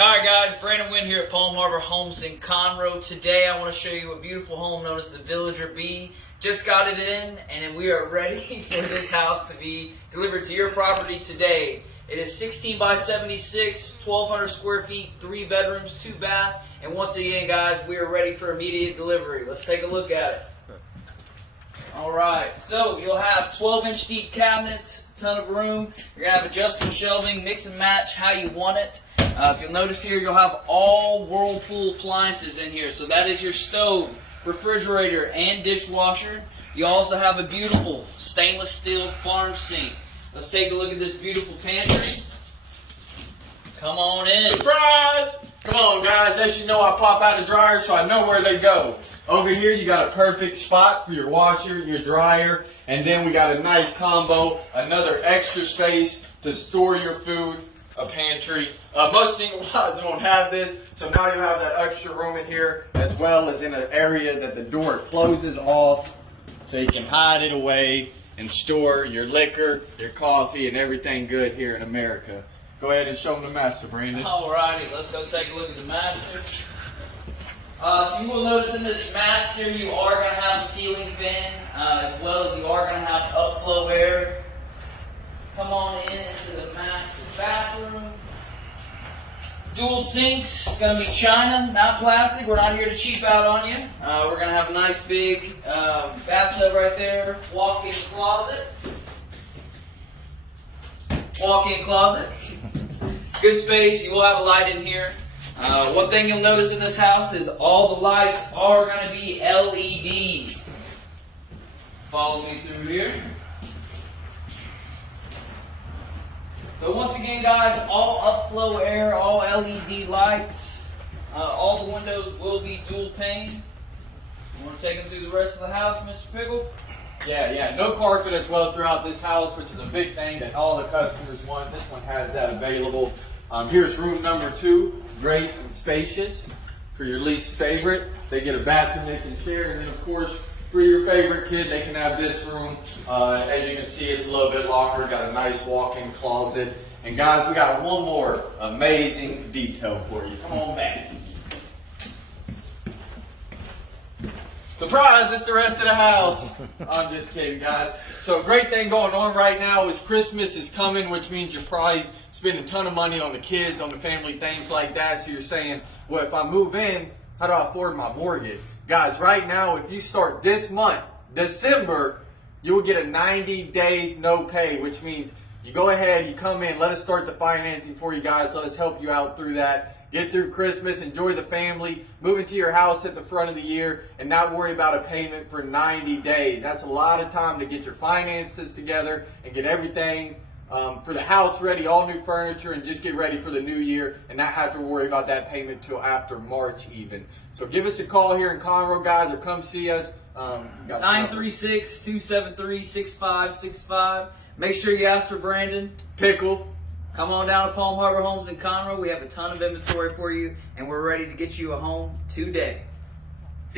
Alright guys, Brandon Wynn here at Palm Harbor Homes in Conroe. Today I want to show you a beautiful home known as the Villager B. Just got it in and we are ready for this house to be delivered to your property today. It is 16 by 76, 1,200 square feet, 3 bedrooms, 2 bath, and once again guys, we are ready for immediate delivery. Let's take a look at it. Alright, so you'll have 12-inch deep cabinets, ton of room. You're going to have adjustable shelving, mix and match how you want it. If you'll notice here, you'll have all Whirlpool appliances in here. So that is your stove, refrigerator, and dishwasher. You also have a beautiful stainless steel farm sink. Let's take a look at this beautiful pantry. Come on in. Surprise! Come on, guys. As you know, I pop out the dryer so I know where they go. Over here, you got a perfect spot for your washer, your dryer, and then we got a nice combo, another extra space to store your food, a pantry. Most single wides don't have this, so now you have that extra room in here, as well as in an area that the door closes off, so you can hide it away and store your liquor, your coffee, and everything good here in America. Go ahead and show them the master, Brandon. Alrighty, let's go take a look at the master. So you will notice in this master you are going to have a ceiling fan, as well as you are going to have upflow air. Come on into the master bathroom. Dual sinks, it's going to be China, not plastic. We're not here to cheap out on you. We're going to have a nice big bathtub right there. Walk-in closet. Walk-in closet. Good space. You will have a light in here. One thing you'll notice in this house is all the lights are going to be LEDs. Follow me through here. So once again, guys, all upflow air, all LED lights. All the windows will be dual pane. You want to take them through the rest of the house, Mr. Pickle? Yeah. No carpet as well throughout this house, which is a big thing that all the customers want. This one has that available. Here's room number 2. Great and spacious. For your least favorite, they get a bathroom they can share. And then, of course, for your favorite kid, they can have this room. As you can see, it's a little bit longer. Got a nice walk-in closet. And guys, we got one more amazing detail for you. Come on back. Surprise, it's the rest of the house. I'm just kidding, guys. So great thing going on right now is Christmas is coming, which means you're probably spending a ton of money on the kids, on the family, things like that. So you're saying, well, if I move in, how do I afford my mortgage? Guys, right now, if you start this month, December, you will get a 90 days no pay, which means you go ahead, you come in, let us start the financing for you guys. Let us help you out through that. Get through Christmas, enjoy the family, move into your house at the front of the year, and not worry about a payment for 90 days. That's a lot of time to get your finances together and get everything for the house ready, all new furniture, and just get ready for the new year and not have to worry about that payment till after March even. So give us a call here in Conroe, guys, or come see us. 936-273-6565. Make sure you ask for Brandon Pickle. Come on down to Palm Harbor Homes in Conroe. We have a ton of inventory for you, and we're ready to get you a home today.